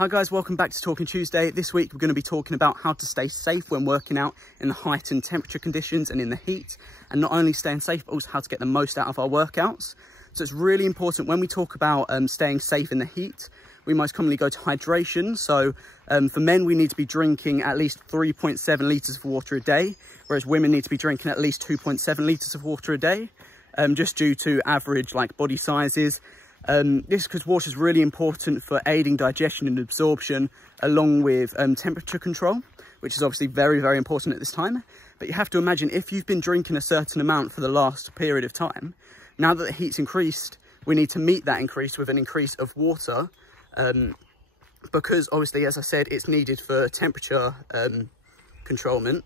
Hi guys, welcome back to Talking Tuesday. This week we're going to be talking about how to stay safe when working out in the heightened temperature conditions and in the heat, and not only staying safe but also how to get the most out of our workouts. So it's really important when we talk about staying safe in the heat, we most commonly go to hydration. So for men we need to be drinking at least 3.7 litres of water a day, whereas women need to be drinking at least 2.7 litres of water a day, just due to average body sizes. This is because water is really important for aiding digestion and absorption, along with temperature control, which is obviously very, very important at this time. But you have to imagine, if you've been drinking a certain amount for the last period of time, now that the heat's increased, we need to meet that increase with an increase of water, because obviously, as I said, it's needed for temperature controlment.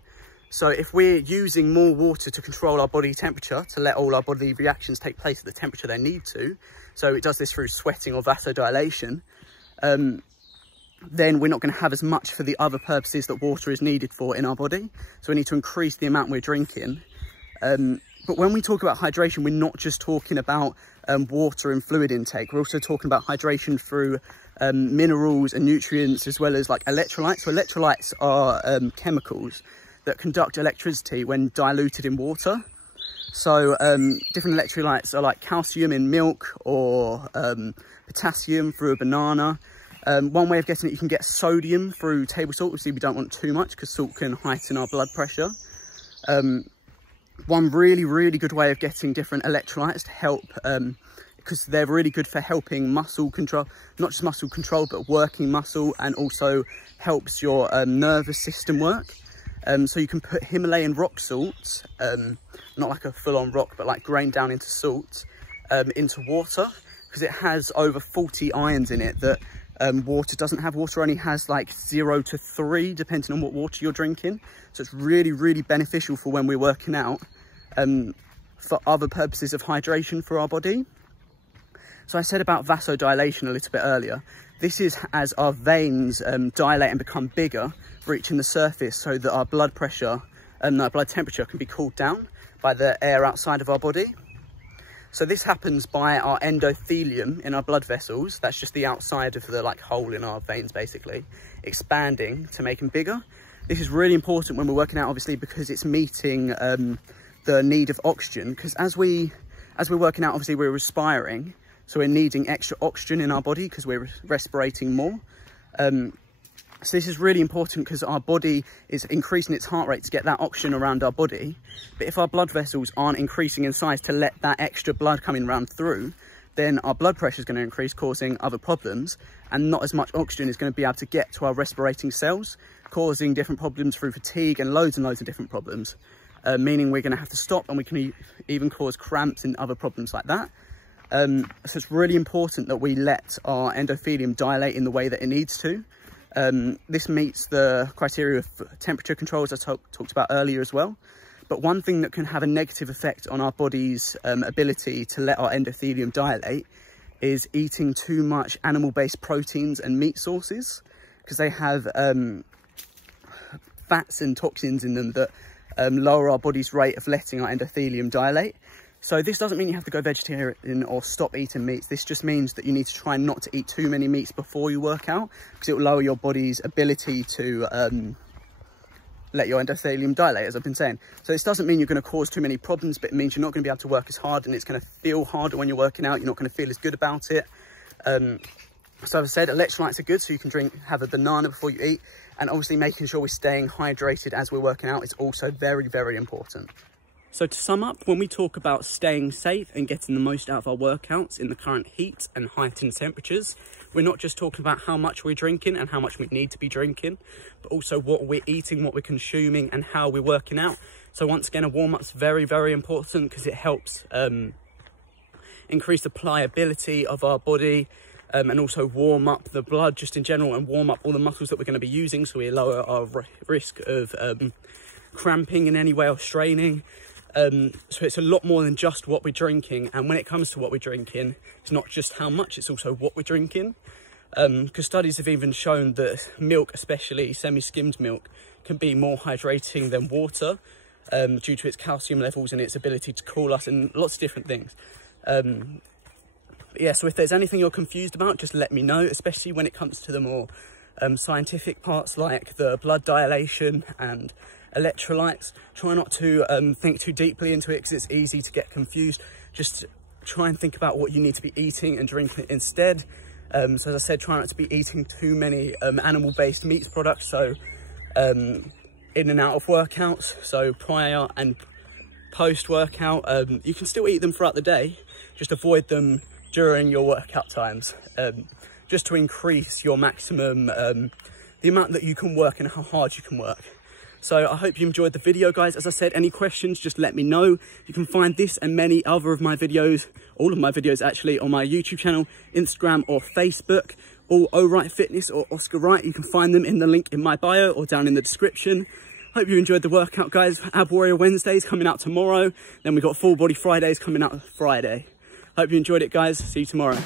So if we're using more water to control our body temperature, to let all our body reactions take place at the temperature they need to, so it does this through sweating or vasodilation, then we're not going to have as much for the other purposes that water is needed for in our body. So we need to increase the amount we're drinking. But when we talk about hydration, we're not just talking about water and fluid intake. We're also talking about hydration through minerals and nutrients, as well as electrolytes. So electrolytes are chemicals that conduct electricity when diluted in water. So different electrolytes are like calcium in milk, or potassium through a banana. One way of getting it, you can get sodium through table salt. Obviously we don't want too much because salt can heighten our blood pressure. One really good way of getting different electrolytes to help, because they're really good for helping muscle control, not just muscle control, but working muscle, and also helps your nervous system work. So you can put Himalayan rock salt, not like a full-on rock, but grained down into salt, into water, because it has over 40 ions in it that water doesn't have. Water only has 0 to 3, depending on what water you're drinking. So it's really beneficial for when we're working out, for other purposes of hydration for our body. So I said about vasodilation a little bit earlier. This is as our veins dilate and become bigger, reaching the surface, so that our blood pressure and our blood temperature can be cooled down by the air outside of our body. So this happens by our endothelium in our blood vessels. That's just the outside of the hole in our veins, basically, expanding to make them bigger. This is really important when we're working out, obviously, because it's meeting the need of oxygen. Because as we're working out, obviously we're respiring, so we're needing extra oxygen in our body because we're respirating more. So this is really important because our body is increasing its heart rate to get that oxygen around our body. But if our blood vessels aren't increasing in size to let that extra blood coming round through, then our blood pressure is going to increase, causing other problems, and not as much oxygen is going to be able to get to our respirating cells, causing different problems through fatigue and loads of different problems, meaning we're going to have to stop, and we can even cause cramps and other problems like that. So it's really important that we let our endothelium dilate in the way that it needs to. This meets the criteria of temperature control, as I talked about earlier as well. But one thing that can have a negative effect on our body's ability to let our endothelium dilate is eating too much animal-based proteins and meat sources, because they have fats and toxins in them that lower our body's rate of letting our endothelium dilate. So this doesn't mean you have to go vegetarian or stop eating meats. This just means that you need to try not to eat too many meats before you work out, because it will lower your body's ability to let your endothelium dilate, as I've been saying. So this doesn't mean you're going to cause too many problems, but it means you're not going to be able to work as hard, and it's going to feel harder when you're working out. You're not going to feel as good about it. So as I said, electrolytes are good, so you can have a banana before you eat, and obviously making sure we're staying hydrated as we're working out is also very important. So to sum up, when we talk about staying safe and getting the most out of our workouts in the current heat and heightened temperatures, we're not just talking about how much we're drinking and how much we need to be drinking, but also what we're eating, what we're consuming, and how we're working out. So once again, a warm-up's very important, because it helps increase the pliability of our body, and also warm up the blood just in general, and warm up all the muscles that we're going to be using, so we lower our risk of cramping in any way or straining. So it's a lot more than just what we're drinking. And when it comes to what we're drinking, it's not just how much, it's also what we're drinking. Because studies have even shown that milk, especially semi-skimmed milk, can be more hydrating than water, due to its calcium levels and its ability to cool us, and lots of different things. But yeah, so if there's anything you're confused about, just let me know, especially when it comes to the more scientific parts like the blood dilation and electrolytes. Try not to think too deeply into it because it's easy to get confused. Just try and think about what you need to be eating and drinking instead. So as I said, try not to be eating too many animal-based meats products, so in and out of workouts, so prior and post-workout. You can still eat them throughout the day, just avoid them during your workout times, just to increase your maximum, the amount that you can work and how hard you can work. So I hope you enjoyed the video, guys. As I said, any questions, just let me know. You can find this and many other of my videos, all of my videos actually, on my YouTube channel, Instagram or Facebook, all OWrightFitness or Oscar Wright. You can find them in the link in my bio or down in the description. Hope you enjoyed the workout, guys. Ab Warrior Wednesdays coming out tomorrow. Then we've got Full Body Fridays coming out Friday. Hope you enjoyed it, guys. See you tomorrow.